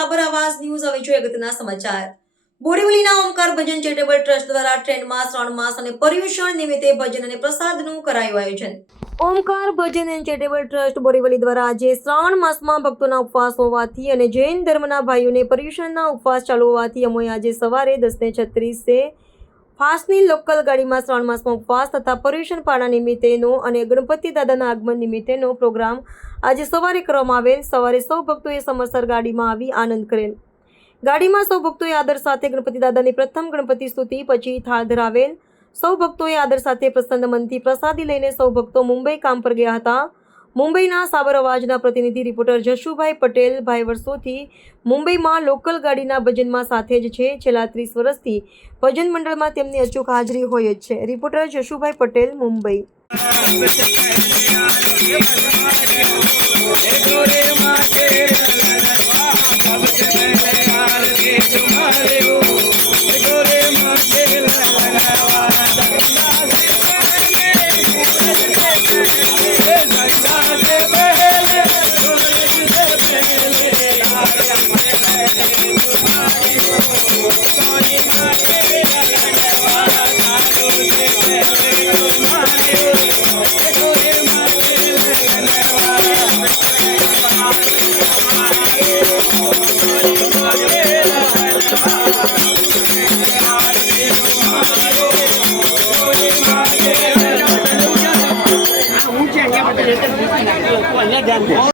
સાબર આવાજ ન્યૂઝ હવે જોઈએ અગત્યના સમાચાર. બોરીવલીના ઓમકાર ભજન ચેરિટેબલ ટ્રસ્ટ દ્વારા ટ્રેન્ડમાં શ્રાવણ માસ અને પર્યુષણ નિમિત્તે ભજન અને પ્રસાદનું કરાયું આયોજન. ઓમકાર ભજન એન્ડ ચેરિટેબલ ટ્રસ્ટ બોરીવલી દ્વારા આજે શ્રાવણ માસમાં ભક્તોના ઉપવાસ હોવાથી અને જૈન ધર્મના ભાઈઓને પર્યુષણના ઉપવાસ ચાલુ હોવાથી અમે આજે સવારે 10:36 ફાસ્ટની લોકલ ગાડીમાં શ્રાવણ માસમાં ઉપવાસ તથા પર્યુષણ પાળા નિમિત્તેનો અને ગણપતિ દાદાના આગમન નિમિત્તેનો પ્રોગ્રામ આજે સવારે કરવામાં આવેલ. સવારે સૌ ભક્તોએ સમયસર ગાડીમાં આવી આનંદ કરેલ. ગાડીમાં સૌ ભક્તોએ આદર સાથે ગણપતિ દાદાની પ્રથમ ગણપતિ સ્તુતિ પછી થાળ ધરાવેલ. સૌ ભક્તોએ આદર સાથે પ્રસન્ન મનથી પ્રસાદી લઈને સૌ ભક્તો મુંબઈ કામ પર ગયા હતા. મુંબઈના સાબર અવાજના પ્રતિનિધિ રિપોર્ટર જશુભાઈ પટેલ ભાઈ વર્ષોથી મુંબઈમાં લોકલ ગાડીના ભજનમાં સાથે જ છે. છેલ્લા 30 વર્ષથી ભજન મંડળમાં તેમની અચૂક હાજરી હોય જ છે. રિપોર્ટર જશુભાઈ પટેલ, Mumbai.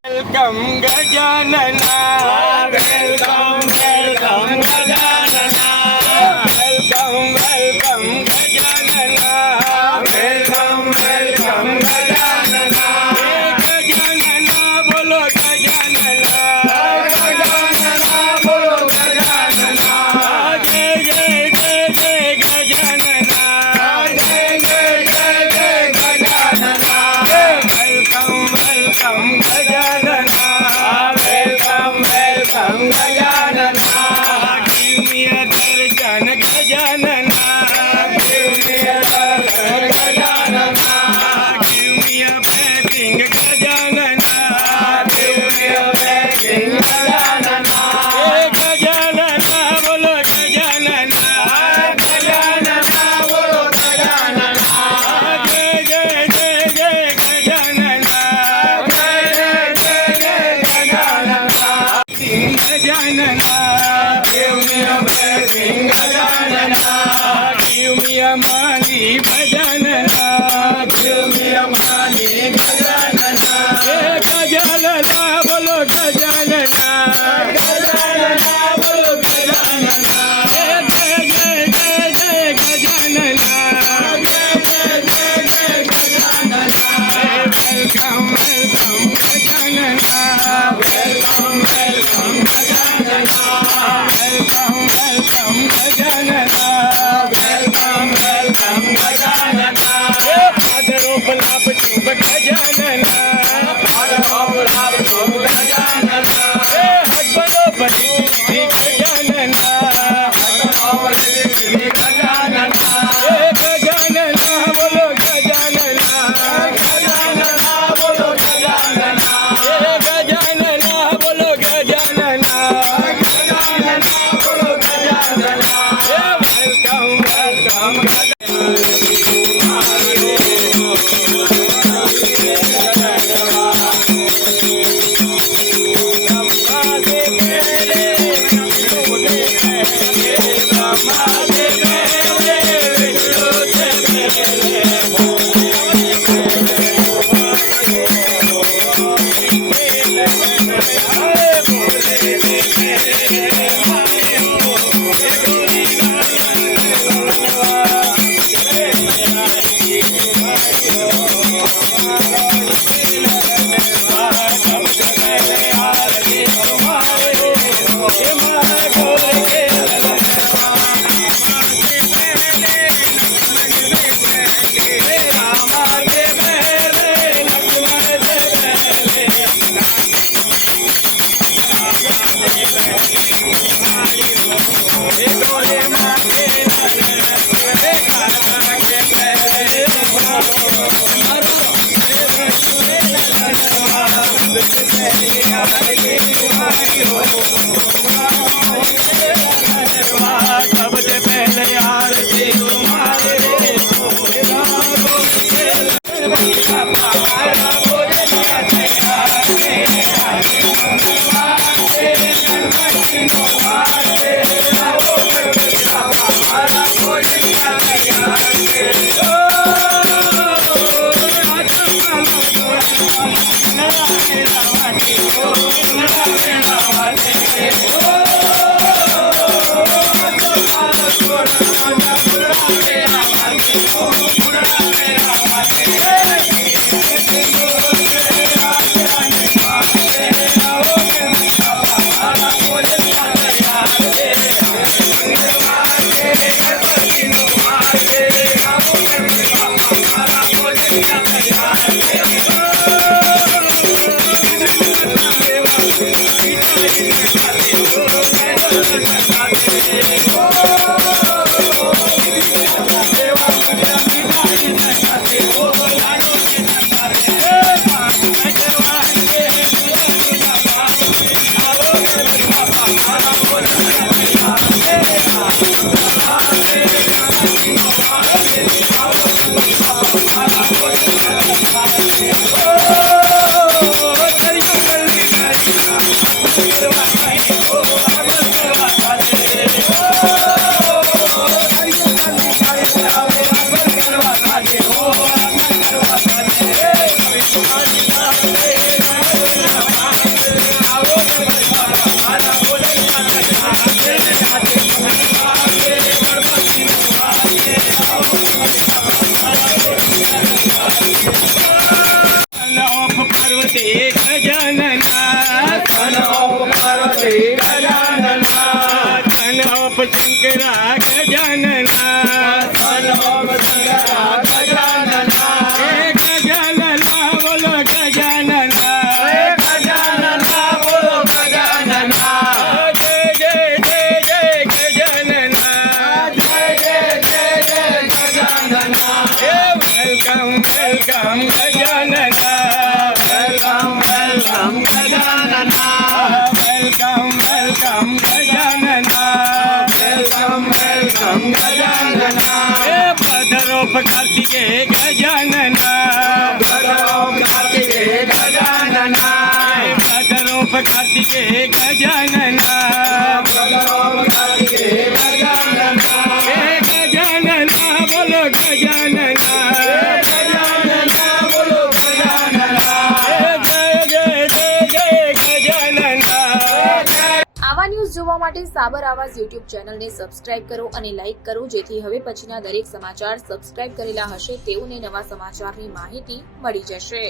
Welcome Gajanana, welcome, welcome Gajanana, welcome, welcome Gajanana, welcome, welcome Gajanana, Gajanana, bolo Gajanana, Gajanana, bolo Gajanana, jai jai jai jai Gajanana, jai jai jai jai Gajanana, welcome, welcome Gajanana, welcome, welcome Gajanana, give me a darshan Gajanana, give me a darshan Gajanana, give me a blessing Gajanana, give me a blessing Gajanana, Gajanana, bolo Gajanana, Gajanana, bolo Gajanana, jai jai jai jai Gajanana, jai jai jai Gajanana, Gajanana, give me a blessing Gajanana, give me a money Gajanana, give me a money Gajanana, Gajanana, bolo Gajanana, Gajanana, bolo Gajanana, jai jai jai jai Gajanana, jai jai jai jai Gajanana, welcome, welcome Gajanana, welcome, welcome Gajanana, welcome, welcome Gajanana, welcome, welcome Gajanana, Father of love, Shubh Gajanana, Father of love, Shubh Gajanana, Husband of Siddhi Gajanana, Husband of Siddhi Gajanana, Gajanana, bolo Gajanana, Gajanana, bolo Gajanana, Gajanana, bolo Gajanana, Gajanana, bolo Gajanana, welcome, welcome Hey, सबसे पहले आरती तुम्हारे शंकरा गजानना गजानना बोलो गजानना जय जय जय जय Gajanana welcome welcome Gajanana welcome welcome Gajanana पधरो कार्तिके गजानना पधरो कार्तिके गजानना गजानना बोलो गजानना जय जय जय जय गजानना। આવા ન્યૂઝ જોવા માટે સાબર આવાઝ યુટ્યુબ ચેનલને સબસ્ક્રાઇબ કરો અને લાઇક કરો, જેથી હવે પછીના દરેક સમાચાર સબસ્ક્રાઇબ કરેલા હશે તેઓને નવા સમાચારની માહિતી મળી જશે.